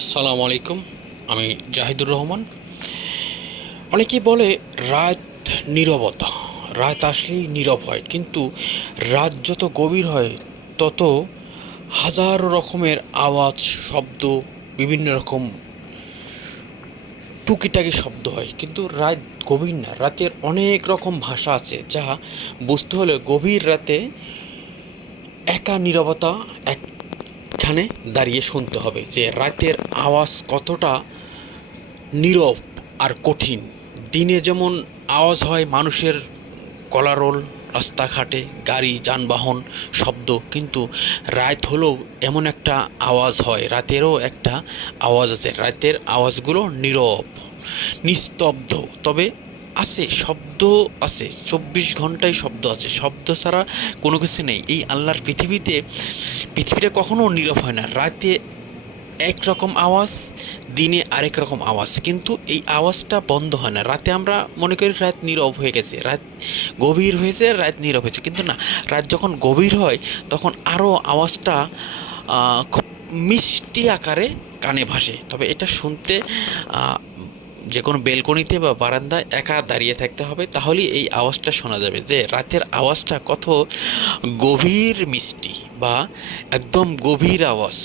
আসসালামু আলাইকুম। আমি জাহিদুর রহমান। অনেকেই বলে রাত নীরবতা, রাত আসলেই নীরব হয়, কিন্তু রাত যত গভীর হয় তত হাজারো রকমের আওয়াজ, শব্দ, বিভিন্ন রকম টুকিটাকি শব্দ হয়। কিন্তু রাত গভীর না, রাতের অনেক রকম ভাষা আছে যা বুঝতে হলে গভীর রাতে একা নীরবতা একখানে দাঁড়িয়ে শুনতে হবে যে রাতের আওয়াজ কতটা নীরব আর কঠিন। দিনে যেমন আওয়াজ হয় মানুষের কলারোল, রাস্তাঘাটে গাড়ি যানবাহন শব্দ, কিন্তু রাত হলেও এমন একটা আওয়াজ হয়, রাতেরও একটা আওয়াজ আছে। রাতের আওয়াজগুলো নীরব, নিস্তব্ধ, তবে আছে শব্দ, আছে 24 ঘন্টায় শব্দ আছে। শব্দ ছাড়া কোনো কিছু নেই এই আল্লাহর পৃথিবীতে। পৃথিবীটা কখনো নীরব হয় না। রাতে একরকম আওয়াজ, দিনে আরেক রকম আওয়াজ, কিন্তু এই আওয়াজটা বন্ধ হয় না। রাতে আমরা মনে করি রাত নীরব হয়ে গেছে, রাত গভীর হয়েছে, রাত নীরব হয়েছে, কিন্তু না, রাত যখন গভীর হয় তখন আরও আওয়াজটা খুব মিষ্টি আকারে কানে ভাসে। তবে এটা শুনতে যে কোনো বেলকনিতে বা বারান্দায় একা দাঁড়িয়ে থাকতে হবে, তাহলেই এই আওয়াজটা শোনা যাবে যে রাতের আওয়াজটা কত গভীর মিষ্টি বা একদম গভীর আওয়াজ।